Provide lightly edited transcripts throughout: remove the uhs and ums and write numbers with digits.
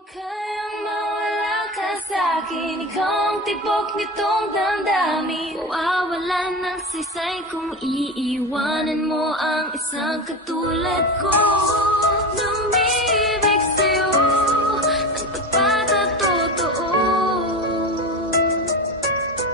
kayang mawala ka sa'kin. Ikaw ang tibok nitong damdamin. Mawawalan ng saysay kung iiwanan mo ang isang katulad ko. Lumibig sa'yo ng tapat at totoo.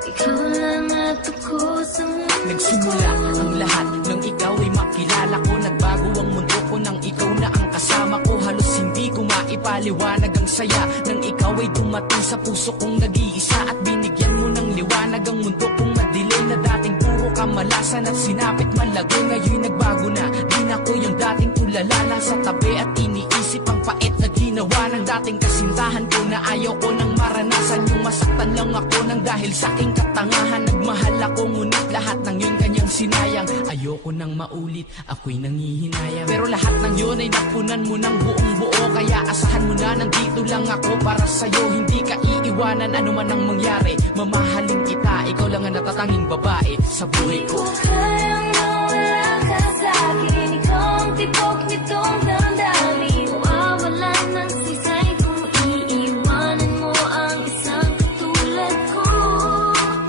Ikaw lang at ako sa mundo. Nagsimula ang lahat nang ikaw ay makilala ko. Nagbago ang mundo ko nang ikaw na ang kasama ko. Halos hindi ko maipaliwanag ang saya nang ikaw ay dumating sa puso kong nag-iisa. At binigyan mo ng liwanag ang mundo kong madilim na dating puro kamalasan at sinapit malago. Ngayon nagbago na, di na ko yung dating tulala. Nasa tabi at iniisip ang pait na ginawa ng dating kasintahan ko na ayaw ko nang maranasan. Yung masaktan lang ako nang dahil sa aking katangahan. Nagmahal ako ngunit lahat ng yun kanyang sinayang. Ayoko nang maulit, ako'y nangihinayang. Pero lahat ng yun ay napunan mo ng buong buo. Kaya asahan mo na nandito lang ako para sa'yo. Hindi ka iiwanan ano man ang mangyari. Mamahalin kita, ikaw lang ang natatanging babae sa buhay ko. Di ko kayang mawala ka sa'kin. Ikaw ang tibok nitong damdamin. Mawawalan ng saysay kung iiwanan mo ang isang katulad ko.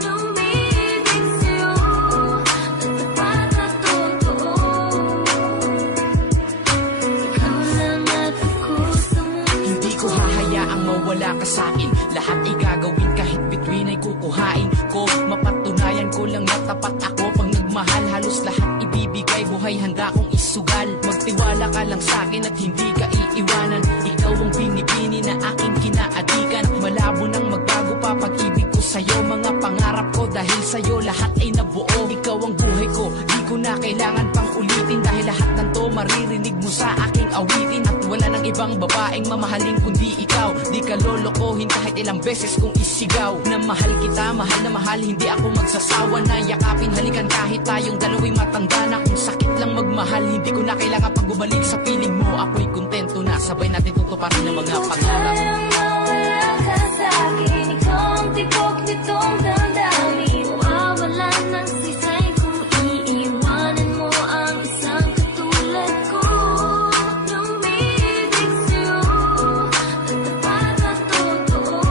Lumibig sa'yo ng tapat at totoo. Ikaw lang at ako sa mundo. Hindi ko hahayaang mawala ka sa'kin. Lahat ay gagawin kahit bituin ay kukuhain ko. Mapatunayan ko lang na tapat ako. Pag nagmahal halos lahat ibibigay. Buhay handa kong isugal. Magtiwala ka lang sa'kin at hindi ka iiwanan. Ikaw ang binibini na aking kinaadikan. Malabo nang magbago pa pag-ibig ko sa'yo. Mga pangarap ko dahil sa'yo lahat ay nabuo. Ikaw ang buhay ko, di ko na kailangan pang ulitin. Dahil lahat ng to maririnig mo sa aking awitin. At wala nang ibang babaeng mamahalin kundi ikaw. Di ka lolokohin kahit ilang beses kong isigaw na mahal kita, mahal na mahal. Hindi ako magsasawa na yakapin, halikan kahit tayong dalawa'y matanda na. Kung sakit lang magmahal, hindi ko na kailangan pag bumalik sa piling mo. Ako'y kontento na sabay natin tutuparin ang mga pangarap. Kayang mawala ka sa'kin. Ikaw ang tibok nitong damdamin. Mawawalan ng saysay kung iiwanan mo ang isang katulad ko. Lumibig sa'yo ng tapat at totoo.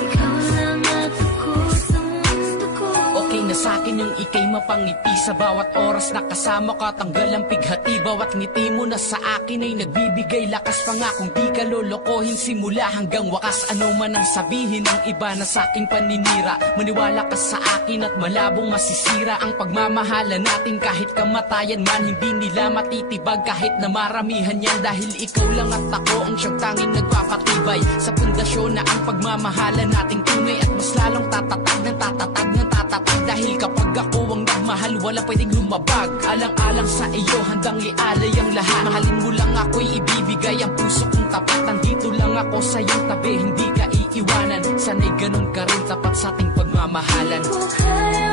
Ikaw lang at ako sa mundo ko. Okay na sa'kin yung ikay mapangiti. Sa bawat oras na kasama ka, tanggal ang pighati. Bawat ngiti mo na sa akin ay nagbibigay lakas. Pangakong di ka lolokohin simula hanggang wakas. Ano man ang sabihin ng iba na sa'king paninira, maniwala ka sa akin at malabong masisira ang pagmamahala natin. Kahit kamatayan man, hindi nila matitibag kahit na maramihan yan. Dahil ikaw lang at ako ang siyang tanging nagpapatibay sa pundasyon na ang pagmamahala nating tunay. At mas lalong tatatag ng tatatag ng tatatag. Dahil kapag ako ang nagmahal, walang pwedeng lumabag. Alang-alang sa iyo, handang ialay ang lahat. Mahalin mo lang ako'y ibibigay ang puso kong tapat. Nandito lang ako sa iyong tabi, hindi ka iiwanan. Sana'y ganun ka rin tapat sa ating pagmamahalan. Di ko kayang